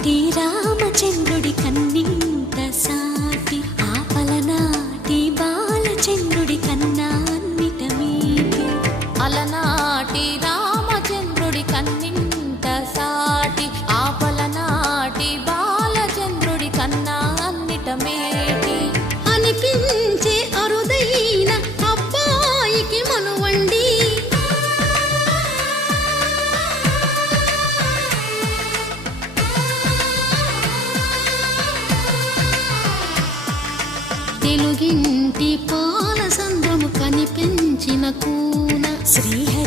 అలనాటి రామచంద్రుడి కన్నింత సాటి ఆపలనాటి బాలచంద్రుడి కన్నా అన్నిట మీటి. అలనాటి రామచంద్రుడి కన్నింత సాటి ఆపలనాటి బాలచంద్రుడి కన్నా అన్నిట మేటి. అనిపించే అరుదైన అబ్బాయికి మనువండి, తెలుగింటి పాల సంద్రము కనిపించిన కూన. శ్రీహరి